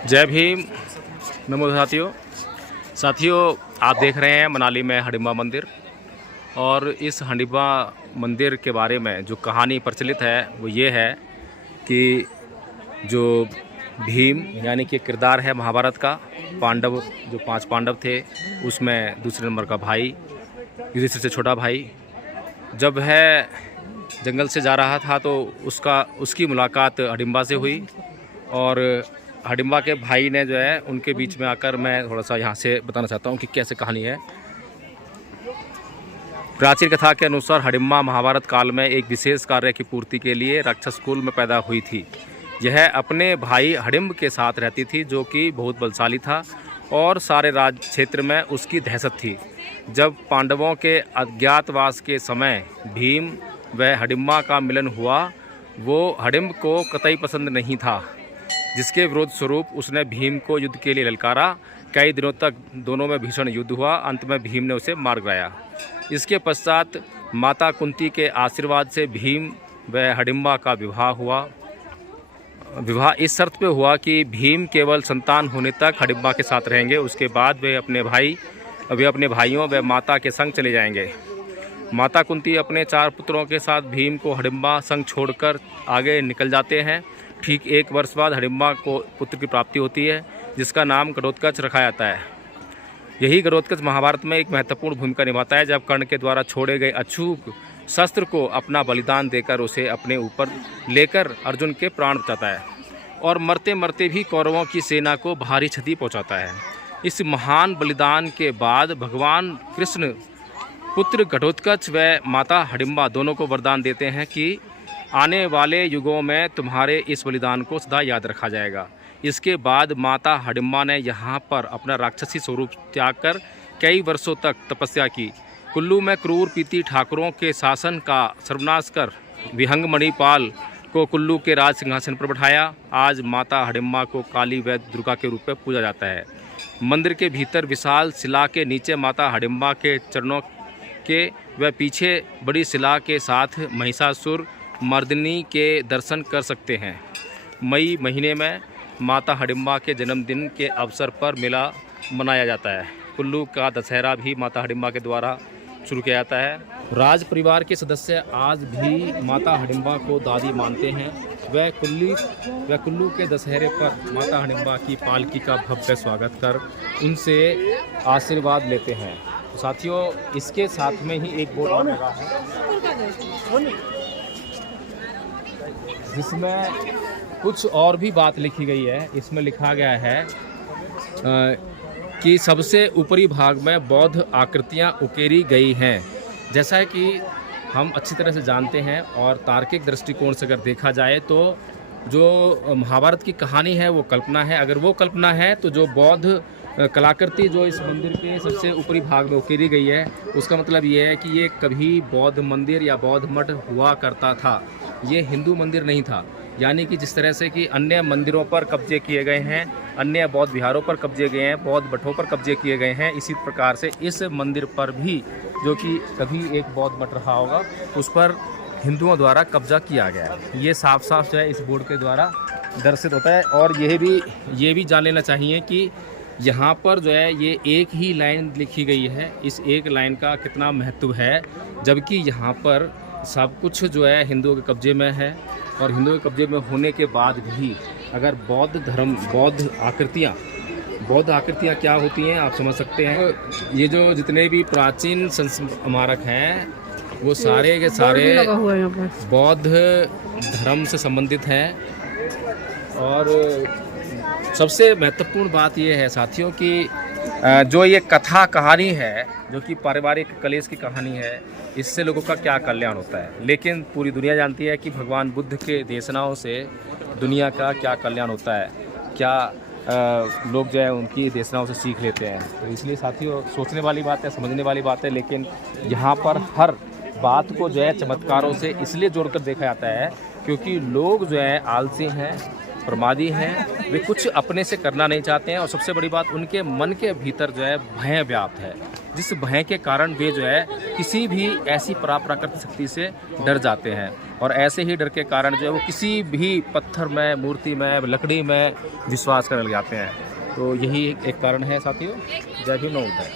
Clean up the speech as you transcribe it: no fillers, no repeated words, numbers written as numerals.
जय भीम। नमो साथियों, आप देख रहे हैं मनाली में हडिम्बा मंदिर। और इस हडिम्बा मंदिर के बारे में जो कहानी प्रचलित है वो ये है कि जो भीम यानी कि किरदार है महाभारत का, पांडव जो 5 पांडव थे उसमें दूसरे नंबर का भाई, युधिष्ठिर से छोटा भाई, जब है जंगल से जा रहा था तो उसकी मुलाकात हडिम्बा से हुई। और हडिम्बा के भाई ने जो है उनके बीच में आकर, मैं थोड़ा सा यहाँ से बताना चाहता हूँ कि कैसे कहानी है। प्राचीन कथा के अनुसार हडिम्बा महाभारत काल में एक विशेष कार्य की पूर्ति के लिए राक्षस कुल में पैदा हुई थी। यह अपने भाई हडिम्ब के साथ रहती थी जो कि बहुत बलशाली था और सारे राज क्षेत्र में उसकी दहशत थी। जब पांडवों के अज्ञातवास के समय भीम व हडिम्बा का मिलन हुआ, वो हडिम्ब को कतई पसंद नहीं था, जिसके विरोध स्वरूप उसने भीम को युद्ध के लिए ललकारा। कई दिनों तक दोनों में भीषण युद्ध हुआ। अंत में भीम ने उसे मार गिराया। इसके पश्चात माता कुंती के आशीर्वाद से भीम व हडिम्बा का विवाह हुआ। विवाह इस शर्त पे हुआ कि भीम केवल संतान होने तक हडिम्बा के साथ रहेंगे, उसके बाद वे अपने भाइयों व माता के संग चले जाएंगे। माता कुंती अपने 4 पुत्रों के साथ भीम को हडिम्बा संग छोड़कर आगे निकल जाते हैं। ठीक 1 वर्ष बाद हडिम्बा को पुत्र की प्राप्ति होती है, जिसका नाम घटोत्कच रखा जाता है। यही घटोत्कच महाभारत में एक महत्वपूर्ण भूमिका निभाता है, जब कर्ण के द्वारा छोड़े गए अछूत शस्त्र को अपना बलिदान देकर उसे अपने ऊपर लेकर अर्जुन के प्राण बचाता है और मरते मरते भी कौरवों की सेना को भारी क्षति पहुंचाता है। इस महान बलिदान के बाद भगवान कृष्ण पुत्र घटोत्कच व माता हडिम्बा दोनों को वरदान देते हैं कि आने वाले युगों में तुम्हारे इस बलिदान को सदा याद रखा जाएगा। इसके बाद माता हडिम्बा ने यहाँ पर अपना राक्षसी स्वरूप त्याग कर कई वर्षों तक तपस्या की। कुल्लू में क्रूर पीती ठाकुरों के शासन का सर्वनाश कर विहंग मणिपाल को कुल्लू के राज सिंहासन पर बैठाया। आज माता हडिम्बा को काली व दुर्गा के रूप में पूजा जाता है। मंदिर के भीतर विशाल शिला के नीचे माता हडिम्बा के चरणों के व पीछे बड़ी शिला के साथ महिषासुर मर्दिनी के दर्शन कर सकते हैं। मई महीने में माता हडिम्बा के जन्मदिन के अवसर पर मेला मनाया जाता है। कुल्लू का दशहरा भी माता हडिम्बा के द्वारा शुरू किया जाता है। राज परिवार के सदस्य आज भी माता हडिम्बा को दादी मानते हैं। वह कुल्लू के दशहरे पर माता हडिम्बा की पालकी का भव्य स्वागत कर उनसे आशीर्वाद लेते हैं। साथियों, इसके साथ में ही एक बोर्ड लगा है जिसमें कुछ और भी बात लिखी गई है। इसमें लिखा गया है कि सबसे ऊपरी भाग में बौद्ध आकृतियां उकेरी गई हैं। जैसा कि हम अच्छी तरह से जानते हैं और तार्किक दृष्टिकोण से अगर देखा जाए तो जो महाभारत की कहानी है वो कल्पना है। अगर वो कल्पना है तो जो बौद्ध कलाकृति जो इस मंदिर के सबसे ऊपरी भाग में उकेरी गई है, उसका मतलब ये है कि ये कभी बौद्ध मंदिर या बौद्ध मठ हुआ करता था। ये हिंदू मंदिर नहीं था। यानी कि जिस तरह से कि अन्य मंदिरों पर कब्जे किए गए हैं, अन्य बौद्ध विहारों पर कब्जे गए हैं, बौद्ध मठों पर कब्जे किए गए हैं, इसी प्रकार से इस मंदिर पर भी जो कि कभी एक बौद्ध मठ रहा होगा उस पर हिंदुओं द्वारा कब्जा किया गया है। ये साफ साफ जो है इस बोर्ड के द्वारा दर्शित होता है। और ये भी जान लेना चाहिए कि यहाँ पर जो है ये एक ही लाइन लिखी गई है। इस एक लाइन का कितना महत्व है, जबकि यहाँ पर सब कुछ जो है हिंदुओं के कब्जे में है। और हिंदुओं के कब्जे में होने के बाद भी अगर बौद्ध आकृतियाँ क्या होती हैं आप समझ सकते हैं। ये जो जितने भी प्राचीन स्मारक हैं वो सारे के सारे बौद्ध धर्म से संबंधित हैं। और सबसे महत्वपूर्ण बात यह है साथियों कि जो ये कथा कहानी है, जो कि पारिवारिक कलेश की कहानी है, इससे लोगों का क्या कल्याण होता है। लेकिन पूरी दुनिया जानती है कि भगवान बुद्ध के देशनाओं से दुनिया का क्या कल्याण होता है, क्या लोग जो है उनकी देशनाओं से सीख लेते हैं। तो इसलिए साथियों, सोचने वाली बात है, समझने वाली बात है। लेकिन यहाँ पर हर बात को जो है चमत्कारों से इसलिए जोड़कर देखा जाता है क्योंकि लोग जो है आलसी हैं, प्रमादी हैं, वे कुछ अपने से करना नहीं चाहते हैं। और सबसे बड़ी बात, उनके मन के भीतर जो है भय व्याप्त है। जिस भय के कारण वे जो है किसी भी ऐसी प्राकृतिक शक्ति से डर जाते हैं, और ऐसे ही डर के कारण जो है वो किसी भी पत्थर में, मूर्ति में, लकड़ी में विश्वास करने लग जाते हैं। तो यही एक कारण है साथियों। जय भीम, नमो बुद्धाय।